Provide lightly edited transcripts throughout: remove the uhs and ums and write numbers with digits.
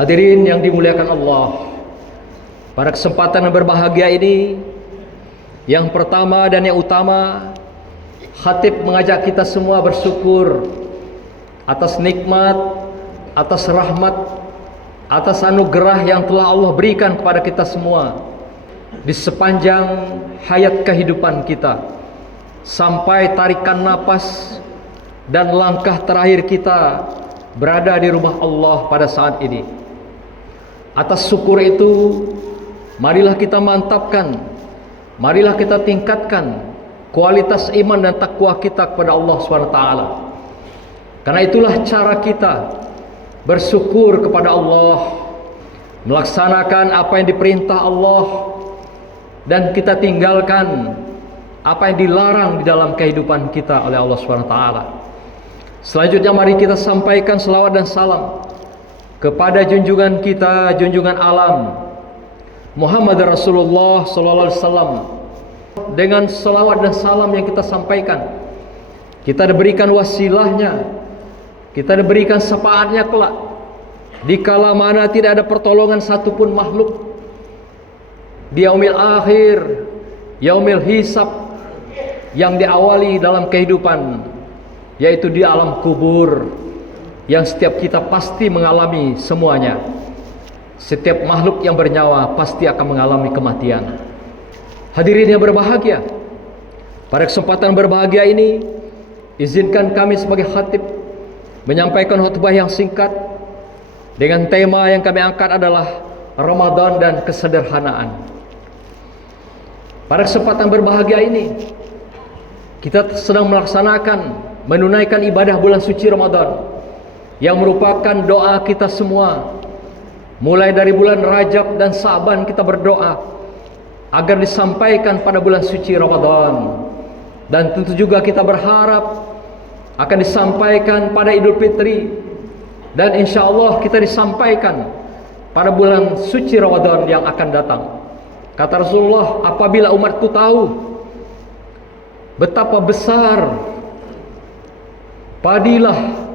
Hadirin yang dimuliakan Allah, pada kesempatan yang berbahagia ini, yang pertama dan yang utama, khatib mengajak kita semua bersyukur atas nikmat, atas rahmat, atas anugerah yang telah Allah berikan kepada kita semua di sepanjang hayat kehidupan kita, sampai tarikan napas dan langkah terakhir kita berada di rumah Allah pada saat ini. Atas syukur itu, marilah kita mantapkan, marilah kita tingkatkan kualitas iman dan takwa kita kepada Allah SWT. Karena itulah cara kita bersyukur kepada Allah, melaksanakan apa yang diperintah Allah, dan kita tinggalkan apa yang dilarang di dalam kehidupan kita oleh Allah SWT. Selanjutnya mari kita sampaikan selawat dan salam kepada junjungan kita, junjungan alam Muhammad Rasulullah sallallahu alaihi wasallam. Dengan selawat dan salam yang kita sampaikan, kita diberikan wasilahnya, kita diberikan syafaatnya kelak di kala mana tidak ada pertolongan satupun makhluk di yaumil akhir, yaumil hisab, yang diawali dalam kehidupan, yaitu di alam kubur, yang setiap kita pasti mengalami semuanya. Setiap makhluk yang bernyawa pasti akan mengalami kematian. Hadirin yang berbahagia, pada kesempatan berbahagia ini, izinkan kami sebagai khatib menyampaikan khutbah yang singkat dengan tema yang kami angkat adalah Ramadan dan kesederhanaan. Pada kesempatan berbahagia ini, kita sedang melaksanakan, menunaikan ibadah bulan suci Ramadan, yang merupakan doa kita semua. Mulai dari bulan Rajab dan Sa'ban kita berdoa agar disampaikan pada bulan suci Ramadan, dan tentu juga kita berharap akan disampaikan pada Idul Fitri, dan insya Allah kita disampaikan pada bulan suci Ramadan yang akan datang. Kata Rasulullah, apabila umatku tahu betapa besar padilah,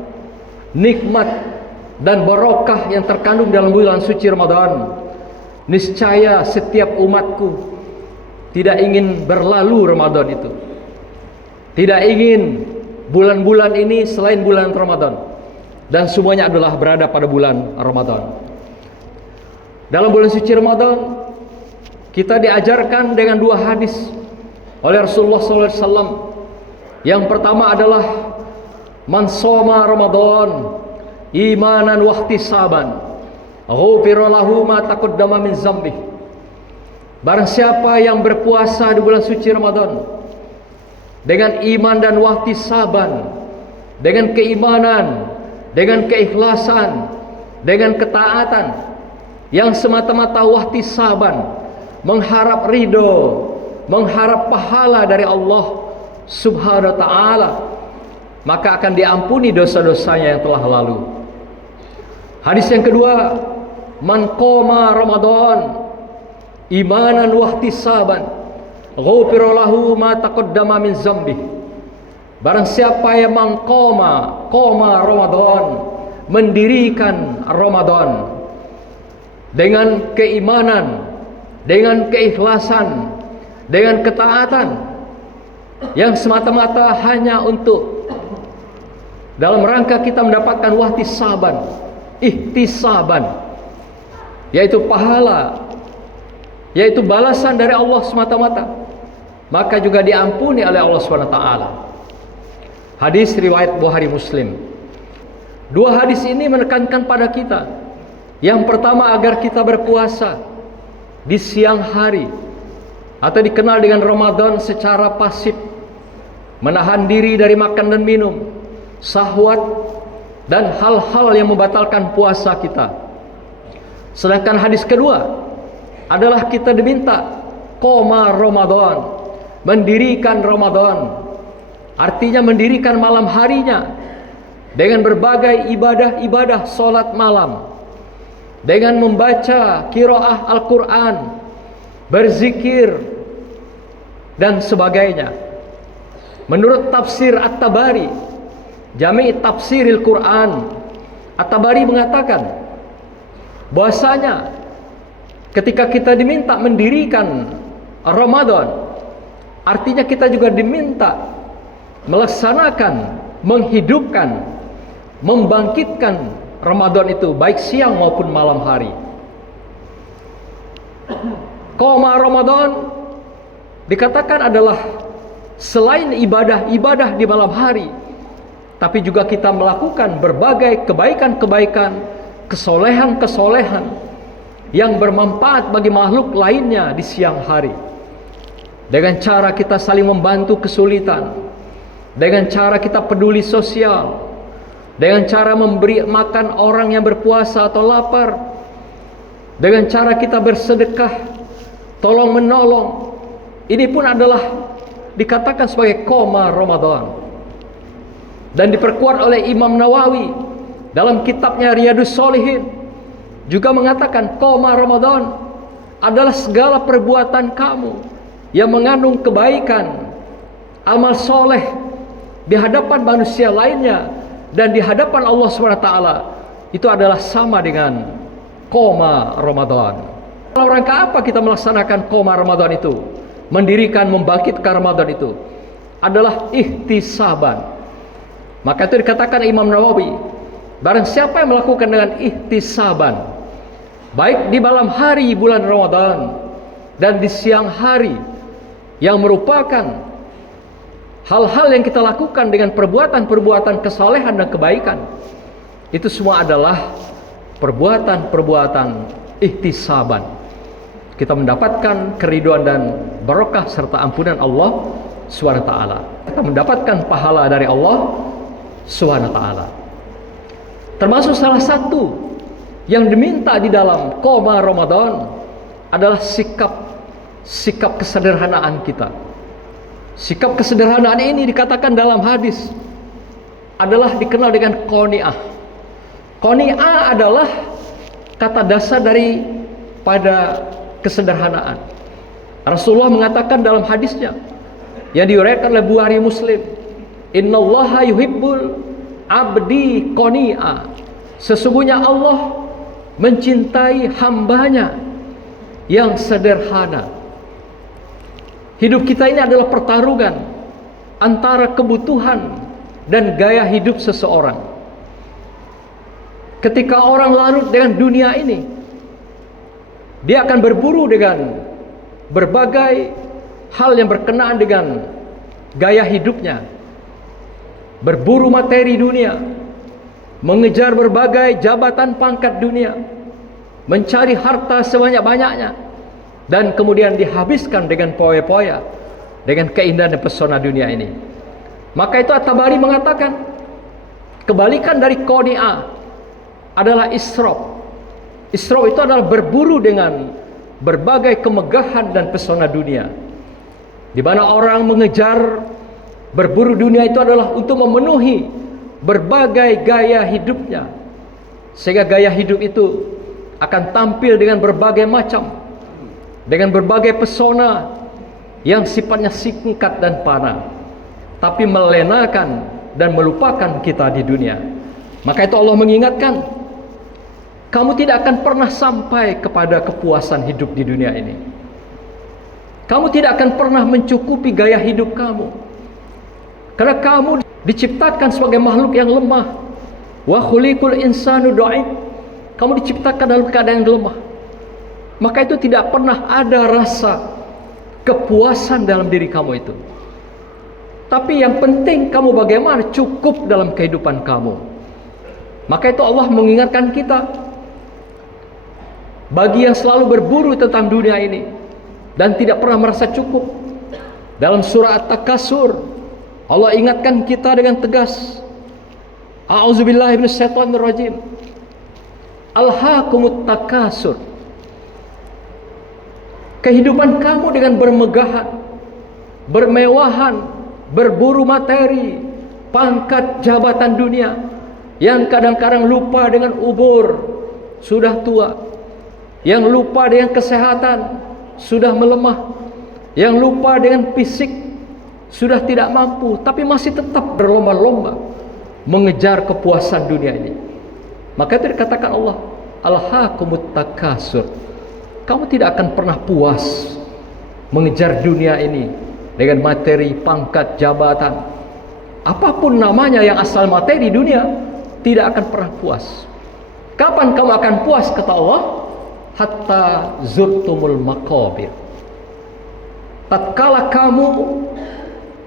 nikmat dan barokah yang terkandung dalam bulan suci Ramadan, niscaya setiap umatku tidak ingin berlalu Ramadan itu, tidak ingin bulan-bulan ini selain bulan Ramadan, dan semuanya adalah berada pada bulan Ramadan. Dalam bulan suci Ramadan kita diajarkan dengan dua hadis oleh Rasulullah SAW. Yang pertama adalah man shoma Ramadan imanan wa ihtisaban ghufira lahu ma taqaddama min dzambih. Barang siapa yang berpuasa di bulan suci Ramadan dengan iman dan wahtisaban, dengan keimanan, dengan keikhlasan, dengan ketaatan yang semata-mata wahtisaban, mengharap ridho, mengharap pahala dari Allah Subhanahu wa ta'ala, maka akan diampuni dosa-dosanya yang telah lalu. Hadis yang kedua, man qoma Ramadan imanan wa ihtisaban ghufira lahu ma taqaddama min dzambih. Barang siapa yang qoma Ramadan, mendirikan Ramadan dengan keimanan, dengan keikhlasan, dengan ketaatan yang semata-mata hanya untuk dalam rangka kita mendapatkan wahtisaban, ihtisaban, yaitu pahala, yaitu balasan dari Allah semata-mata, maka juga diampuni oleh Allah SWT. Hadis riwayat Bukhari Muslim. Dua hadis ini menekankan pada kita, yang pertama agar kita berpuasa di siang hari, atau dikenal dengan Ramadan secara pasif, menahan diri dari makan dan minum, syahwat, dan hal-hal yang membatalkan puasa kita. Sedangkan hadis kedua adalah kita diminta qoma Ramadan, mendirikan Ramadan, artinya mendirikan malam harinya dengan berbagai ibadah-ibadah salat malam, dengan membaca qiraah Al-Quran, berzikir, dan sebagainya. Menurut tafsir At-Tabari, Jami' Tafsiril Quran, At-Tabari mengatakan bahwasanya ketika kita diminta mendirikan Ramadan, artinya kita juga diminta melaksanakan, menghidupkan, membangkitkan Ramadan itu baik siang maupun malam hari. Qoma Ramadan dikatakan adalah selain ibadah-ibadah di malam hari, tapi juga kita melakukan berbagai kebaikan-kebaikan, kesolehan-kesolehan yang bermanfaat bagi makhluk lainnya di siang hari. Dengan cara kita saling membantu kesulitan, dengan cara kita peduli sosial, dengan cara memberi makan orang yang berpuasa atau lapar, dengan cara kita bersedekah, tolong menolong. Ini pun adalah dikatakan sebagai qoma Ramadan. Dan diperkuat oleh Imam Nawawi dalam kitabnya Riyadhus Shalihin, juga mengatakan qoma Ramadan adalah segala perbuatan kamu yang mengandung kebaikan, amal soleh di hadapan manusia lainnya dan di hadapan Allah SWT, itu adalah sama dengan qoma Ramadan. Dalam rangka apa kita melaksanakan qoma Ramadan itu? Mendirikan, membangkitkan Ramadan itu adalah ihtisaban. Maka itu dikatakan Imam Nawawi, barang siapa yang melakukan dengan ihtisaban, baik di malam hari bulan Ramadan dan di siang hari, yang merupakan hal-hal yang kita lakukan dengan perbuatan-perbuatan kesalehan dan kebaikan, itu semua adalah perbuatan-perbuatan ihtisaban. Kita mendapatkan keriduan dan barokah serta ampunan Allah SWT. Kita mendapatkan pahala dari Allah SWT. Termasuk salah satu yang diminta di dalam qoma Ramadan adalah sikap kesederhanaan kita. Sikap kesederhanaan ini dikatakan dalam hadis adalah dikenal dengan qoni'ah. Qoni'ah adalah kata dasar dari pada kesederhanaan. Rasulullah mengatakan dalam hadisnya yang diriwayatkan oleh Bukhari Muslim, innallaha yuhibbul abdi qoni'a. Sesungguhnya Allah mencintai hambanya yang sederhana. Hidup kita ini adalah pertarungan antara kebutuhan dan gaya hidup seseorang. Ketika orang larut dengan dunia ini, dia akan berburu dengan berbagai hal yang berkenaan dengan gaya hidupnya. Berburu materi dunia, mengejar berbagai jabatan pangkat dunia, mencari harta sebanyak-banyaknya, dan kemudian dihabiskan dengan poya-poya, dengan keindahan dan pesona dunia ini. Maka itu At-Tabari mengatakan, kebalikan dari qoni'ah adalah israf. Israf itu adalah berburu dengan berbagai kemegahan dan pesona dunia, di mana orang mengejar berburu dunia itu adalah untuk memenuhi berbagai gaya hidupnya, sehingga gaya hidup itu akan tampil dengan berbagai macam, dengan berbagai pesona yang sifatnya singkat dan panah, tapi melenakan dan melupakan kita di dunia. Maka itu Allah mengingatkan, kamu tidak akan pernah sampai kepada kepuasan hidup di dunia ini. Kamu tidak akan pernah mencukupi gaya hidup kamu, karena kamu diciptakan sebagai makhluk yang lemah. Wa khuliqul insanu dha'if. Kamu diciptakan dalam keadaan yang lemah. Maka itu tidak pernah ada rasa kepuasan dalam diri kamu itu. Tapi yang penting kamu bagaimana cukup dalam kehidupan kamu. Maka itu Allah mengingatkan kita, bagi yang selalu berburu tentang dunia ini dan tidak pernah merasa cukup, dalam surah At-Takasur Allah ingatkan kita dengan tegas, a'udzubillahi minasyaitonirrajim, alhaakumut takasur. Kehidupan kamu dengan bermegahan, bermewahan, berburu materi, pangkat, jabatan dunia, yang kadang-kadang lupa dengan umur, sudah tua, yang lupa dengan kesehatan, sudah melemah, yang lupa dengan fisik, sudah tidak mampu, tapi masih tetap berlomba-lomba mengejar kepuasan dunia ini. Maka itu dikatakan Allah, alhaakumut takasur. Kamu tidak akan pernah puas mengejar dunia ini dengan materi, pangkat, jabatan. Apapun namanya yang asal materi dunia, tidak akan pernah puas. Kapan kamu akan puas, kata Allah? Hatta zurtumul maqabir. Tatkala kamu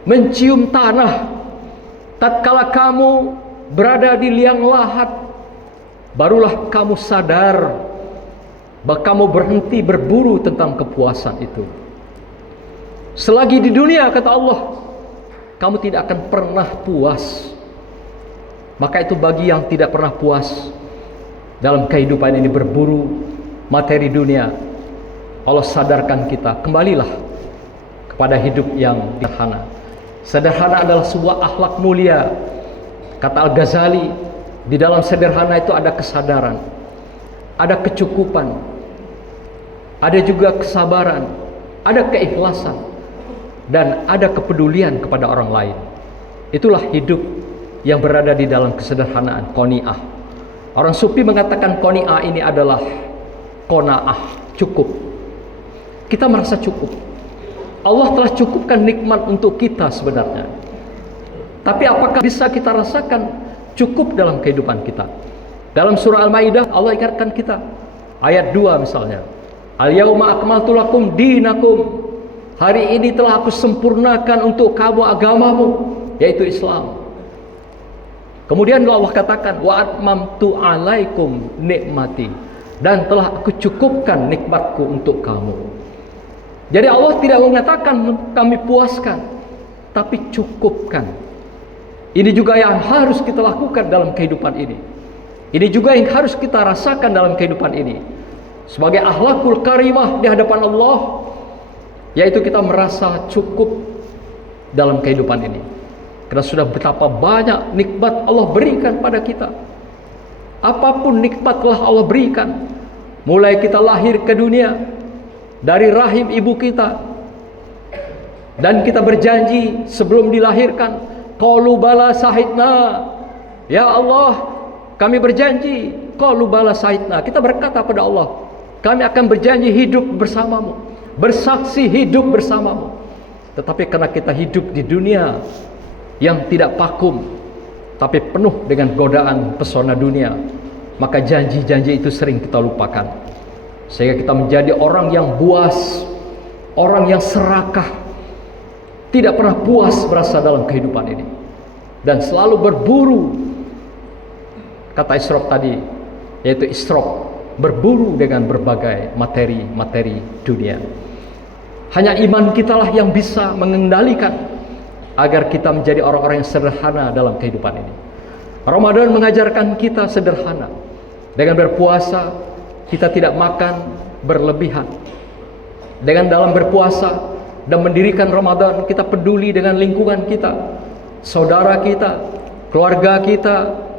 mencium tanah, tatkala kamu berada di liang lahat, barulah kamu sadar bahwa kamu berhenti berburu tentang kepuasan itu. Selagi di dunia, kata Allah, kamu tidak akan pernah puas. Maka itu bagi yang tidak pernah puas dalam kehidupan ini berburu materi dunia, Allah sadarkan kita, kembalilah kepada hidup yang sederhana. Sederhana adalah sebuah akhlak mulia. Kata Al-Ghazali, di dalam sederhana itu ada kesadaran, ada kecukupan, ada juga kesabaran, ada keikhlasan, dan ada kepedulian kepada orang lain. Itulah hidup yang berada di dalam kesederhanaan, qoni'ah. Orang sufi mengatakan qoni'ah ini adalah qona'ah, cukup. Kita merasa cukup. Allah telah cukupkan nikmat untuk kita sebenarnya. Tapi apakah bisa kita rasakan cukup dalam kehidupan kita? Dalam surah Al-Maidah Allah ingatkan kita, ayat 2 misalnya, Al-yauma akmaltu lakum dinakum. Hari ini telah aku sempurnakan untuk kamu agamamu, yaitu Islam. Kemudian Allah katakan, wa atmamtu alaikum nikmati, dan telah aku cukupkan nikmatku untuk kamu. Jadi Allah tidak mengatakan kami puaskan, tapi cukupkan. Ini juga yang harus kita lakukan dalam kehidupan ini. Ini juga yang harus kita rasakan dalam kehidupan ini. Sebagai akhlakul karimah di hadapan Allah, yaitu kita merasa cukup dalam kehidupan ini. Karena sudah betapa banyak nikmat Allah berikan pada kita. Apapun nikmat telah Allah berikan. Mulai kita lahir ke dunia, dari rahim ibu kita, dan kita berjanji sebelum dilahirkan, qalu bala sahidna, ya Allah, kami berjanji, qalu bala sahidna. Kita berkata pada Allah, kami akan berjanji hidup bersamamu, bersaksi hidup bersamamu. Tetapi karena kita hidup di dunia yang tidak vakum, tapi penuh dengan godaan pesona dunia, maka janji-janji itu sering kita lupakan. Sehingga kita menjadi orang yang buas, orang yang serakah, tidak pernah puas berasa dalam kehidupan ini, dan selalu berburu. Kata israf tadi, yaitu israf, berburu dengan berbagai materi-materi dunia. Hanya iman kitalah yang bisa mengendalikan agar kita menjadi orang-orang yang sederhana dalam kehidupan ini. Ramadan mengajarkan kita sederhana. Dengan berpuasa, kita tidak makan berlebihan. Dengan dalam berpuasa dan mendirikan Ramadan, kita peduli dengan lingkungan kita, saudara kita, keluarga kita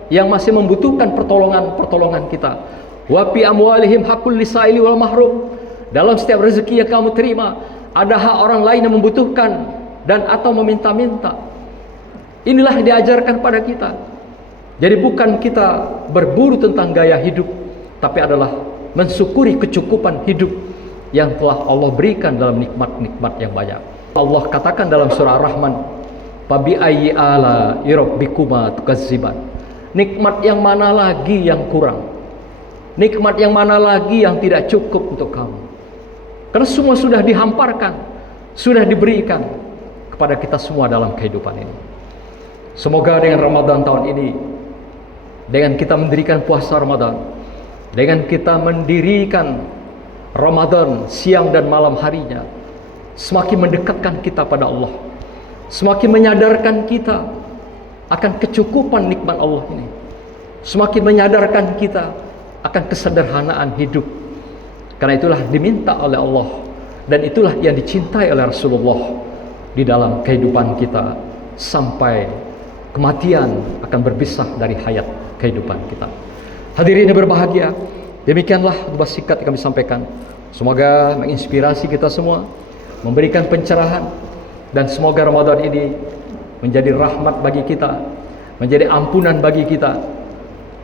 yang masih membutuhkan pertolongan kita. Wa fi amwalihim haqqul lisaili wal mahrum. Dalam setiap rezeki yang kamu terima, ada hak orang lain yang membutuhkan dan atau meminta-minta. Inilah yang diajarkan pada kita. Jadi bukan kita berburu tentang gaya hidup, tapi adalah mensyukuri kecukupan hidup yang telah Allah berikan dalam nikmat-nikmat yang banyak. Allah katakan dalam surah Ar-Rahman, "Fabi ayyi ala rabbikuma tukazziban." Nikmat yang mana lagi yang kurang? Nikmat yang mana lagi yang tidak cukup untuk kamu? Karena semua sudah dihamparkan, sudah diberikan kepada kita semua dalam kehidupan ini. Semoga dengan Ramadan tahun ini, dengan kita mendirikan puasa Ramadan, dengan kita mendirikan Ramadan siang dan malam harinya, semakin mendekatkan kita pada Allah, semakin menyadarkan kita akan kecukupan nikmat Allah ini, semakin menyadarkan kita akan kesederhanaan hidup. Karena itulah diminta oleh Allah, dan itulah yang dicintai oleh Rasulullah di dalam kehidupan kita sampai kematian akan berpisah dari hayat kehidupan kita. Hadirin yang berbahagia, demikianlah khutbah singkat yang kami sampaikan. Semoga menginspirasi kita semua, memberikan pencerahan, dan semoga Ramadan ini menjadi rahmat bagi kita, menjadi ampunan bagi kita.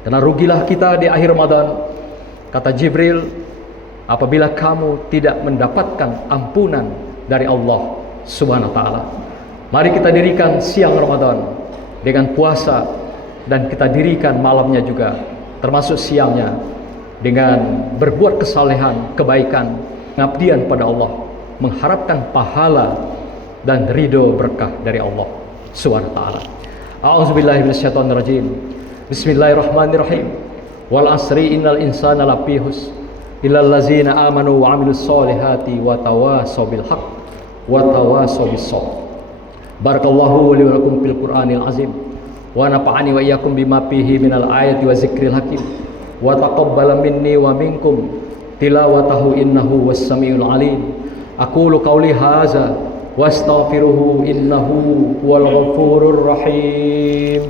Karena rugilah kita di akhir Ramadan Kata Jibril, apabila kamu tidak mendapatkan ampunan dari Allah Subhanahu wa taala, mari kita dirikan siang Ramadan dengan puasa, dan kita dirikan malamnya juga termasuk siangnya dengan berbuat kesalehan, kebaikan, pengabdian pada Allah, mengharapkan pahala dan ridho berkah dari Allah Subhanahu wa taala. A'udzubillahi minasyaitonirrajim. Bismillahirrahmanirrahim. Wal asri innal insana lafi khusr illal ladzina amanu wa 'amilus solihati wa tawasaw bil haqq wa tawasaw bis sabr. Barakallahu li wa lakum fil Qur'anil azim wa nafa'ani wa iyyakum bima fihi minal ayati wa zikril hakim wa taqabbala minni wa minkum tilawatahu innahu was-sami'ul alim. Aqulu qawli hadza wastaghfiruhu innahu huwal ghafurur rahim.